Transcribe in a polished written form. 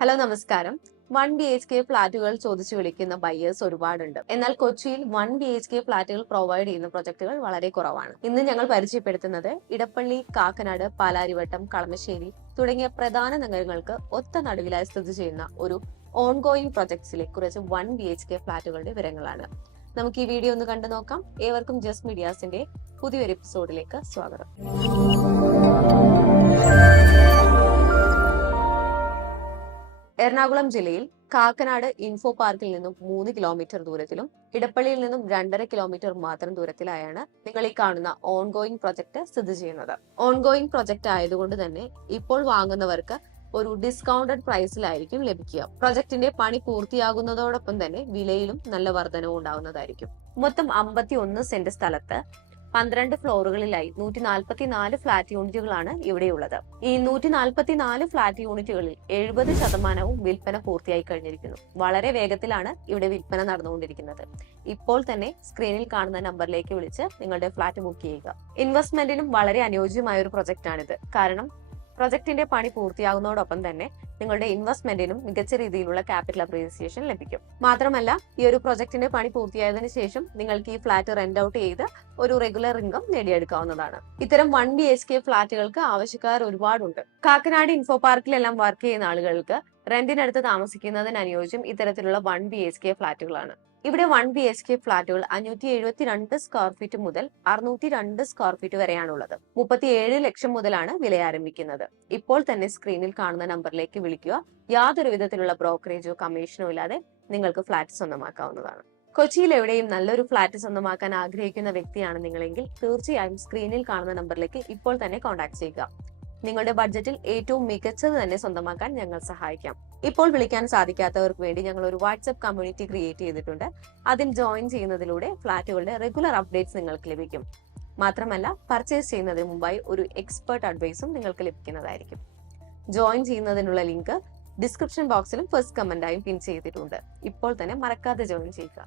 Hello നമസ്കാരം. 1 BHK ഫ്ളാറ്റുകൾ ചോദിച്ചു വിളിക്കുന്ന ബയേഴ്സ് ഒരുപാടുണ്ട്. എന്നാൽ കൊച്ചിയിൽ 1 BHK ഫ്ളാറ്റുകൾ പ്രൊവൈഡ് ചെയ്യുന്ന പ്രൊജക്ടുകൾ വളരെ കുറവാണ്. ഇന്ന് ഞങ്ങൾ പരിചയപ്പെടുത്തുന്നത് ഇടപ്പള്ളി, കാക്കനാട്, പാലാരിവട്ടം, കളമശ്ശേരി തുടങ്ങിയ പ്രധാന നഗരങ്ങൾക്ക് ഒത്ത നടുവിലായി സ്ഥിതി ചെയ്യുന്ന ഒരു ഓൺഗോയിങ് പ്രൊജക്ട്സിലെ കുറച്ച് 1 BHK ഫ്ളാറ്റുകളുടെ വിവരങ്ങളാണ്. നമുക്ക് ഈ വീഡിയോ ഒന്ന് കണ്ടു നോക്കാം. ഏവർക്കും ജസ്റ്റ് മീഡിയാസിന്റെ പുതിയൊരു എപ്പിസോഡിലേക്ക് സ്വാഗതം. എറണാകുളം ജില്ലയിൽ കാക്കനാട് ഇൻഫോ പാർക്കിൽ നിന്നും 3 കിലോമീറ്റർ ദൂരത്തിലും ഇടപ്പള്ളിയിൽ നിന്നും 2.5 കിലോമീറ്റർ മാത്രം ദൂരത്തിലായാണ് നിങ്ങൾ ഈ കാണുന്ന ഓൺഗോയിങ് പ്രൊജക്ട് സ്ഥിതി ചെയ്യുന്നത്. ഓൺഗോയിങ് പ്രൊജക്ട് ആയതുകൊണ്ട് തന്നെ ഇപ്പോൾ വാങ്ങുന്നവർക്ക് ഒരു ഡിസ്കൗണ്ടഡ് പ്രൈസിലായിരിക്കും ലഭിക്കുക. പ്രൊജക്ടിന്റെ പണി പൂർത്തിയാകുന്നതോടൊപ്പം തന്നെ വിലയിലും നല്ല വർധനവും ഉണ്ടാവുന്നതായിരിക്കും. മൊത്തം 51 സെന്റ് സ്ഥലത്ത് 12 ഫ്ലോറുകളിലായി 144 ഫ്ളാറ്റ് യൂണിറ്റുകളാണ് ഇവിടെയുള്ളത്. ഈ 144 ഫ്ളാറ്റ് യൂണിറ്റുകളിൽ 70% വിൽപ്പന പൂർത്തിയായി കഴിഞ്ഞിരിക്കുന്നു. വളരെ വേഗത്തിലാണ് ഇവിടെ വിൽപ്പന നടന്നുകൊണ്ടിരിക്കുന്നത്. ഇപ്പോൾ തന്നെ സ്ക്രീനിൽ കാണുന്ന നമ്പറിലേക്ക് വിളിച്ച് നിങ്ങളുടെ ഫ്ളാറ്റ് ബുക്ക് ചെയ്യുക. ഇൻവെസ്റ്റ്മെന്റിനും വളരെ അനുയോജ്യമായ ഒരു പ്രൊജക്റ്റാണിത്. കാരണം പ്രൊജക്ടിന്റെ പണി പൂർത്തിയാകുന്നതോടൊപ്പം തന്നെ നിങ്ങളുടെ ഇൻവെസ്റ്റ്മെന്റിനും മികച്ച രീതിയിലുള്ള ക്യാപിറ്റൽ അപ്രീസിയേഷൻ ലഭിക്കും. മാത്രമല്ല, ഈ ഒരു പ്രൊജക്ടിന്റെ പണി പൂർത്തിയായതിനു ശേഷം നിങ്ങൾക്ക് ഈ ഫ്ളാറ്റ് റെന്റ് ഔട്ട് ചെയ്ത് ഒരു റെഗുലർ ഇൻകം നേടിയെടുക്കാവുന്നതാണ്. ഇത്തരം 1 BHK ഫ്ളാറ്റുകൾക്ക് ആവശ്യക്കാർ ഒരുപാടുണ്ട്. കാക്കനാട് ഇൻഫോ പാർക്കിലെല്ലാം വർക്ക് ചെയ്യുന്ന ആളുകൾക്ക് റെന്റിനടുത്ത് താമസിക്കുന്നതിന് അനുയോജ്യം ഇത്തരത്തിലുള്ള 1 BHK ഫ്ളാറ്റുകളാണ്. ഇവിടെ 1 BHK ഫ്ളാറ്റുകൾ 572 സ്ക്വയർ ഫീറ്റ് മുതൽ 602 സ്ക്വയർ ഫീറ്റ് വരെയാണുള്ളത്. 37 ലക്ഷം മുതലാണ് വില ആരംഭിക്കുന്നത്. ഇപ്പോൾ തന്നെ സ്ക്രീനിൽ കാണുന്ന നമ്പറിലേക്ക് വിളിക്കുക. യാതൊരു വിധത്തിലുള്ള ബ്രോക്കറേജോ കമ്മീഷനോ ഇല്ലാതെ നിങ്ങൾക്ക് ഫ്ളാറ്റ് സ്വന്തമാക്കാവുന്നതാണ്. കൊച്ചിയിൽ എവിടെയും നല്ലൊരു ഫ്ളാറ്റ് സ്വന്തമാക്കാൻ ആഗ്രഹിക്കുന്ന വ്യക്തിയാണ് നിങ്ങളെങ്കിൽ തീർച്ചയായും സ്ക്രീനിൽ കാണുന്ന നമ്പറിലേക്ക് ഇപ്പോൾ തന്നെ കോൺടാക്ട് ചെയ്യുക. നിങ്ങളുടെ ബഡ്ജറ്റിൽ ഏറ്റവും മികച്ചത് തന്നെ സ്വന്തമാക്കാൻ ഞങ്ങൾ സഹായിക്കാം. ഇപ്പോൾ വിളിക്കാൻ സാധിക്കാത്തവർക്ക് വേണ്ടി ഞങ്ങൾ ഒരു വാട്സ്ആപ്പ് കമ്മ്യൂണിറ്റി ക്രിയേറ്റ് ചെയ്തിട്ടുണ്ട്. അതിൽ ജോയിൻ ചെയ്യുന്നതിലൂടെ ഫ്ളാറ്റുകളുടെ റെഗുലർ അപ്ഡേറ്റ്സ് നിങ്ങൾക്ക് ലഭിക്കും. മാത്രമല്ല, പർച്ചേസ് ചെയ്യുന്നതിന് മുമ്പായി ഒരു എക്സ്പെർട്ട് അഡ്വൈസും നിങ്ങൾക്ക് ലഭിക്കുന്നതായിരിക്കും. ജോയിൻ ചെയ്യുന്നതിനുള്ള ലിങ്ക് ഡിസ്ക്രിപ്ഷൻ ബോക്സിലും ഫസ്റ്റ് കമന്റായും പിൻ ചെയ്തിട്ടുണ്ട്. ഇപ്പോൾ തന്നെ മറക്കാതെ ജോയിൻ ചെയ്യുക.